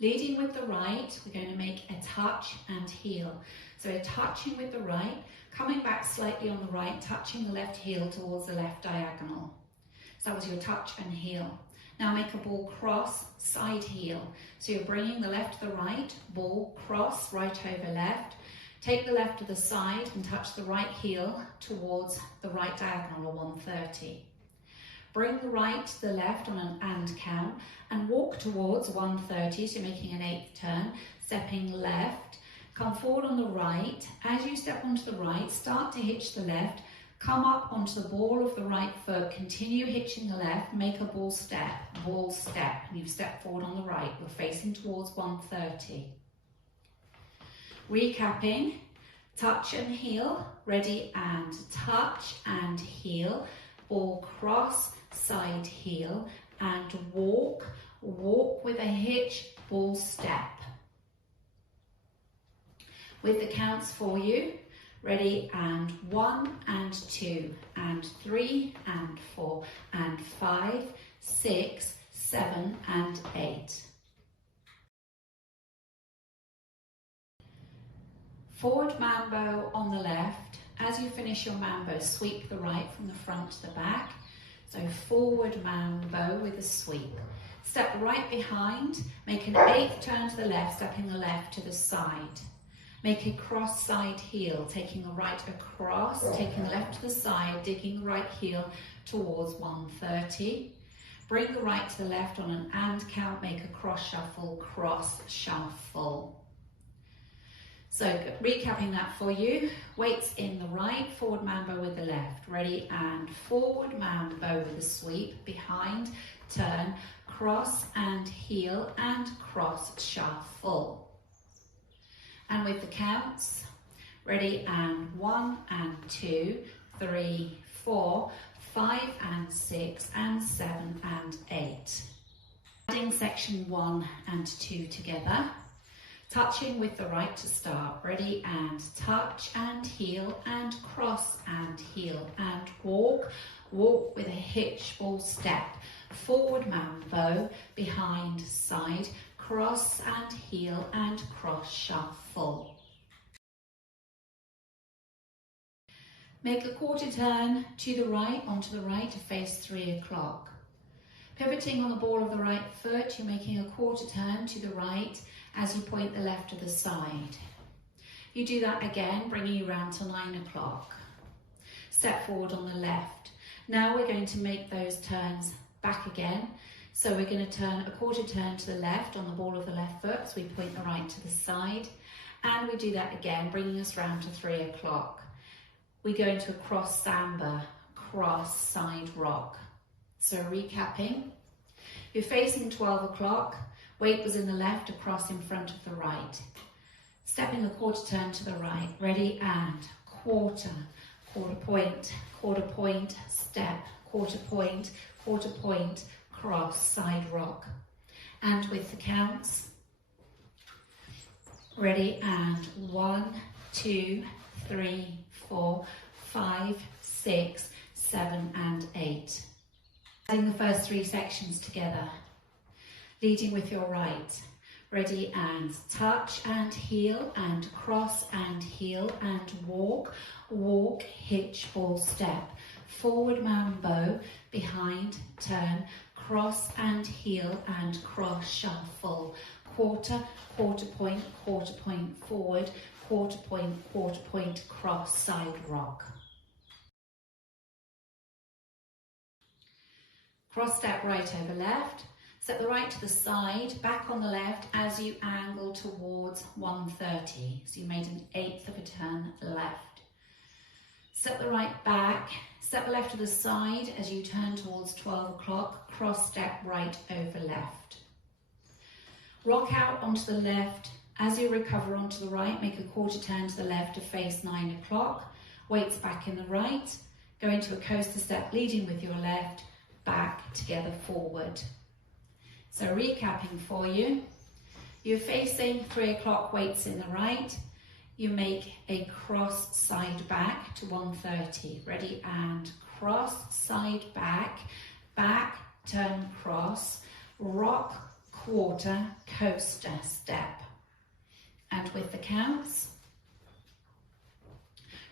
Leading with the right, we're going to make a touch and heel. So we're touching with the right, coming back slightly on the right, touching the left heel towards the left diagonal. So that was your touch and heel. Now make a ball cross, side heel. So you're bringing the left to the right, ball cross, right over left. Take the left to the side and touch the right heel towards the right diagonal, or 130. Bring the right to the left on an and count and walk towards 130, so you're making an 8th turn, stepping left. Come forward on the right. As you step onto the right, start to hitch the left. Come up onto the ball of the right foot, continue hitching the left, make a ball step, and you've stepped forward on the right. We're facing towards 130. Recapping, touch and heel, ready and touch and heel, ball cross, side heel, and walk with a hitch, ball step. With the counts for you, ready and 1 and 2 and 3 and 4 and 5, 6, 7 and 8. Forward mambo on the left. As you finish your mambo, sweep the right from the front to the back. So forward mambo with a sweep. Step right behind, make an 8th turn to the left, stepping the left to the side. Make a cross side heel, taking the right across, taking the left to the side, digging the right heel towards 130. Bring the right to the left on an and count, make a cross shuffle. So recapping that for you, weights in the right, forward mambo with the left. Ready and forward mambo with a sweep, behind, turn, cross and heel and cross shuffle. And with the counts, ready and 1 and 2, 3, 4, 5 and 6 and 7 and 8. Adding section 1 and 2 together. Touching with the right to start, ready and touch and heel and cross and heel and walk with a hitch ball step, forward mambo, behind side, cross and heel and cross shuffle. Make a quarter turn to the right, onto the right to face 3 o'clock. Pivoting on the ball of the right foot, you're making a quarter turn to the right as you point the left to the side. You do that again, bringing you round to 9 o'clock. Step forward on the left. Now we're going to make those turns back again. So we're going to turn a quarter turn to the left on the ball of the left foot, so we point the right to the side. And we do that again, bringing us round to 3 o'clock. We go into a cross samba, cross side rock. So recapping, you're facing 12 o'clock, weight was in the left, across in front of the right. Stepping the quarter turn to the right, ready and quarter point, step, quarter point, cross, side rock. And with the counts, ready and 1, 2, 3, 4, 5, 6, 7 and 8. Adding the first 3 sections together. Leading with your right, ready and touch and heel and cross and heel and walk, hitch, ball step, forward mambo, behind, turn, cross and heel and cross shuffle, quarter point forward, quarter point, cross, side rock. Cross step right over left. Step the right to the side, back on the left as you angle towards 130. So you made an 1/8 of a turn left. Step the right back, step the left to the side as you turn towards 12 o'clock, cross step right over left. Rock out onto the left. As you recover onto the right, make a quarter turn to the left to face 9 o'clock. Weights back in the right. Go into a coaster step, leading with your left, back, together, forward. So recapping for you, you're facing 3 o'clock, weights in the right. You make a cross side back to 130. Ready and cross side back, turn cross, rock, quarter, coaster, step. And with the counts,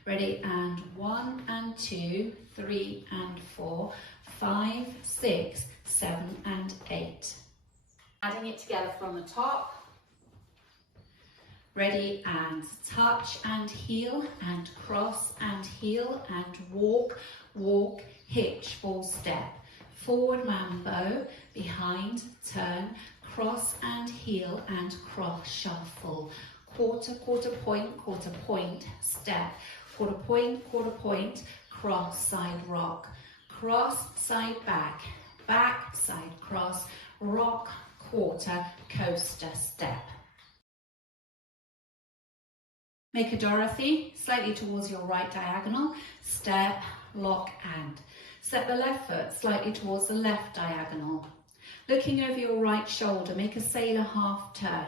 ready, and 1 and 2, 3 and 4, 5, 6, 7 and 8. Adding it together from the top. Ready, and touch and heel and cross and heel and walk, walk, hitch, full step. Forward mambo, behind, turn, cross and heel and cross, shuffle. Quarter, quarter point, step. Quarter point, cross, side rock. Cross, side back, back, side cross, rock, quarter, coaster, step. Make a Dorothy, slightly towards your right diagonal, step, lock and. Step the left foot slightly towards the left diagonal. Looking over your right shoulder, make a sailor half turn.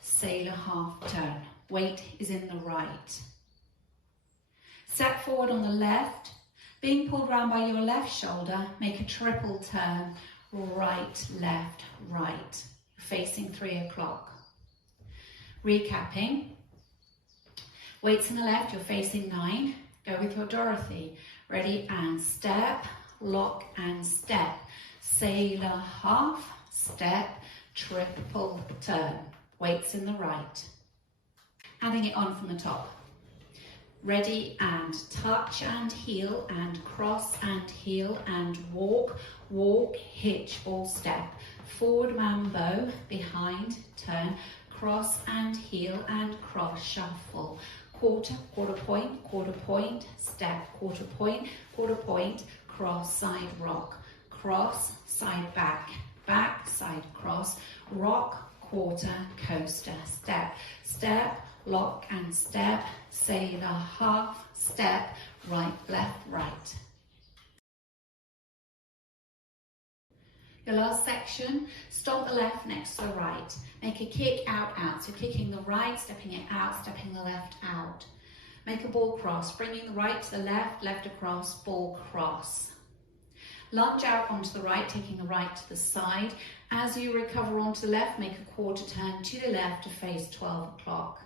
Sailor half turn. Weight is in the right. Step forward on the left. Being pulled round by your left shoulder, make a triple turn. Right, left, right. Facing 3 o'clock. Recapping. Weights in the left, you're facing 9. Go with your Dorothy. Ready, and step, lock and step. Sailor half, step, triple turn. Weights in the right. Adding it on from the top. Ready, and touch and heel and cross and heel and walk, walk, hitch, all step. Forward mambo, behind, turn, cross and heel and cross, shuffle. Quarter point, step, quarter point, cross, side rock, cross, side back, back, side cross, rock, quarter, coaster, step, step, lock and step, sailor half, step, right, left, right. Your last section, stomp the left next to the right. Make a kick out, out. So kicking the right, stepping it out, stepping the left out. Make a ball cross, bringing the right to the left, left across, ball cross. Lunge out onto the right, taking the right to the side. As you recover onto the left, make a quarter turn to the left to face 12 o'clock.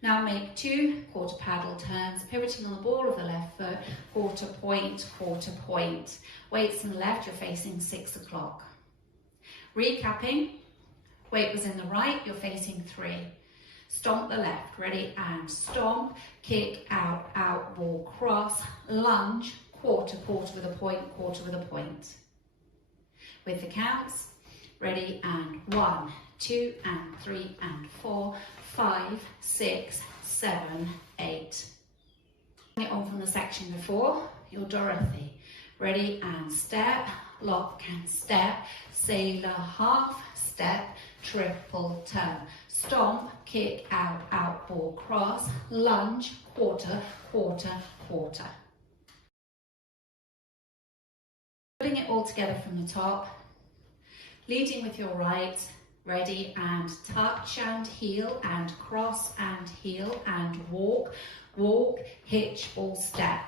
Now make 2 quarter paddle turns, pivoting on the ball of the left foot, quarter point. Weights in the left, you're facing 6 o'clock. Recapping, weight was in the right, you're facing 3. Stomp the left, ready, and stomp, kick, out, out, ball, cross, lunge, quarter with a point. With the counts, ready, and 1, 2, and 3, and 4, 5, 6, 7, 8. It on from the section before, your Dorothy. Ready, and step, lock and step, sailor half, step, triple turn. Stomp, kick, out, out, ball, cross, lunge, quarter. Putting it all together from the top, leading with your right, ready, and touch and heel and cross and heel and walk, walk, hitch, all step.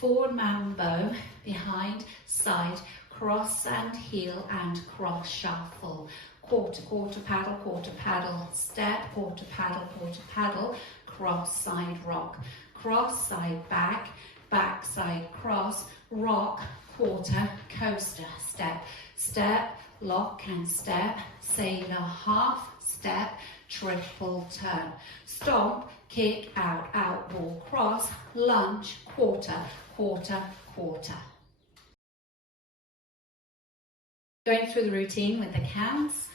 Forward mambo, behind, side, cross and heel and cross, shuffle. Quarter paddle, step, quarter paddle, cross, side rock, cross, side back, back, side cross, rock, quarter, coaster, step, step, lock and step, sailor half, step, triple turn. Stomp, kick, out, out, ball, cross, lunge, quarter. Going through the routine with the counts.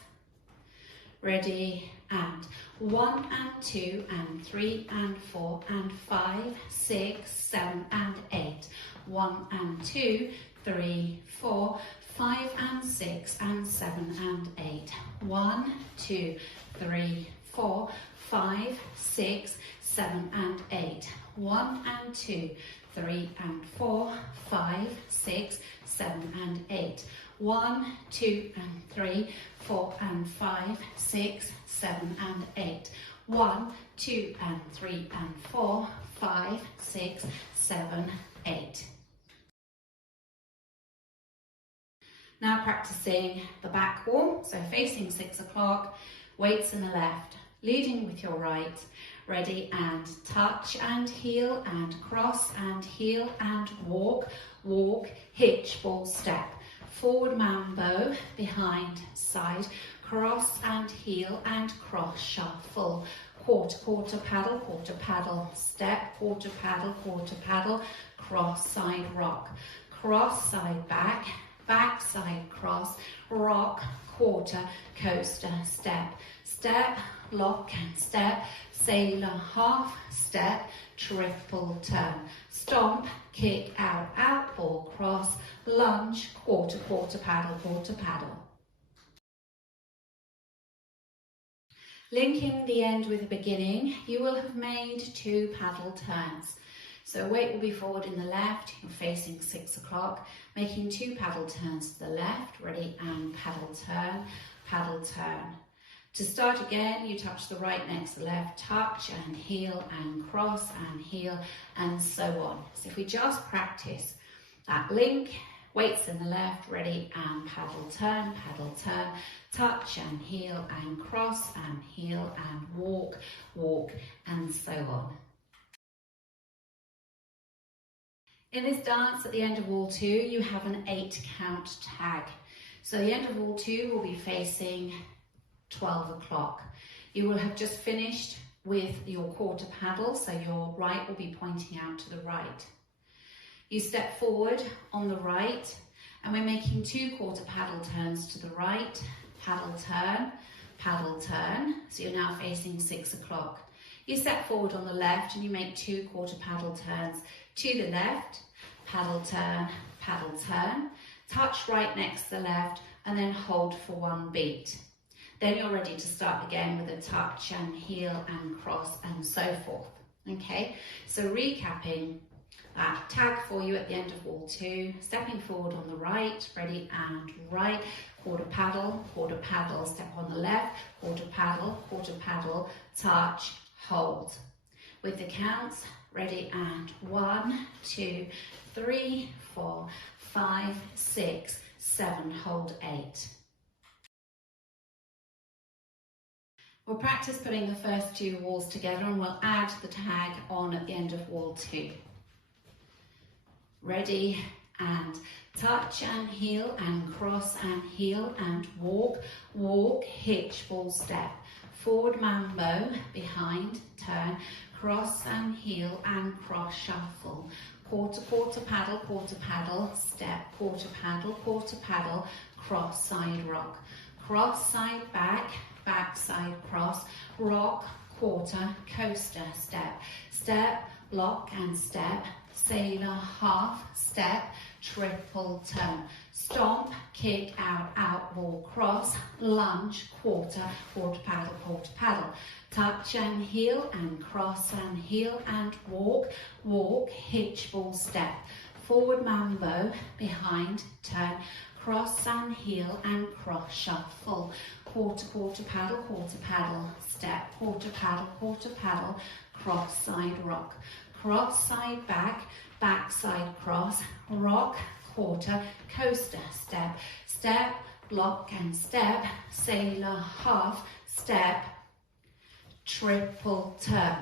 Ready, and 1 and 2 and 3 and 4 and 5, 6, 7 and 8. 1 and 2, 3, 4, 5 and 6 and 7 and 8. 1, 2, 3, 4, 5, 6, 7 and 8. 1 and 2, 3 and 4, 5, 6, 7 and 8. 1, 2 and 3, 4 and 5, 6, 7 and 8. 1, 2 and 3 and 4, 5, 6, 7, 8. Now practicing the back wall, so facing 6 o'clock, weights in the left, leading with your right, ready, and touch and heel and cross and heel and walk, walk, hitch, ball, step, forward mambo, behind, side, cross and heel and cross, shuffle, quarter paddle, step, quarter paddle, cross, side rock, cross, side back, back side cross, rock, quarter, coaster, step, step, lock and step, sailor, half, step, triple turn, stomp, kick, out, ball, cross, lunge, quarter paddle. Linking the end with the beginning, you will have made 2 paddle turns. So weight will be forward in the left, you're facing 6 o'clock, making 2 paddle turns to the left, ready, and paddle turn. To start again, you touch the right next to the left, touch and heel and cross and heel, and so on. So if we just practice that link, weights in the left, ready, and paddle turn, touch and heel and cross and heel and walk, and so on. In this dance, at the end of wall 2, you have an 8 count tag. So the end of wall 2 will be facing 12 o'clock. You will have just finished with your quarter paddle, so your right will be pointing out to the right. You step forward on the right, and we're making 2 quarter paddle turns to the right, paddle turn, so you're now facing 6 o'clock. You step forward on the left and you make 2 quarter paddle turns to the left, paddle turn, touch right next to the left, and then hold for 1 beat. Then you're ready to start again with a touch and heel and cross and so forth. Okay, so recapping that tag for you at the end of wall 2, stepping forward on the right, ready, and right, quarter paddle, step on the left, quarter paddle, touch, hold. With the counts, ready, and 1, 2, 3, 4, 5, 6, 7, hold 8. We'll practice putting the first 2 walls together and we'll add the tag on at the end of wall 2. Ready, and touch and heel and cross and heel and walk, hitch, ball, step, forward mambo, behind, turn, cross and heel and cross, shuffle, quarter paddle, step, quarter paddle, cross, side rock, cross, side back, back side cross, rock, quarter, coaster, step, lock and step, sailor, half, step, triple turn, stomp, kick, out, ball, cross, lunge, quarter paddle, touch and heel and cross and heel and walk, hitch, ball, step, forward mambo, behind, turn, cross and heel and cross, shuffle, quarter paddle, step, quarter paddle, cross, side rock, cross, side back, back side cross, rock, quarter, coaster, step, lock and step, sailor, half, step, triple turn,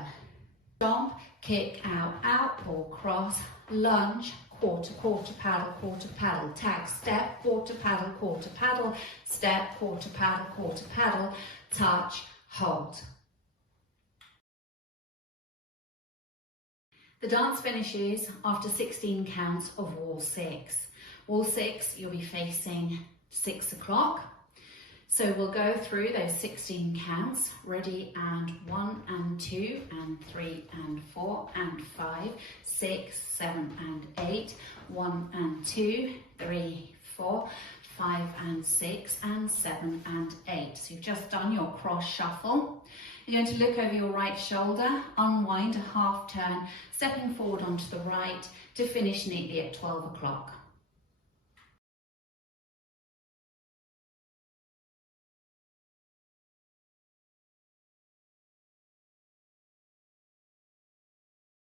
stomp, kick, out, ball, cross, lunge, quarter paddle, tag, step, quarter paddle, step, quarter paddle, touch, hold. The dance finishes after 16 counts of wall 6. Wall 6, you'll be facing 6 o'clock. So we'll go through those 16 counts, ready, and 1 and 2 and 3 and 4 and 5, 6, 7 and 8, 1 and 2, 3, 4, 5 and 6 and 7 and 8. So you've just done your cross shuffle. You're going to look over your right shoulder, unwind a half turn, stepping forward onto the right to finish neatly at 12 o'clock.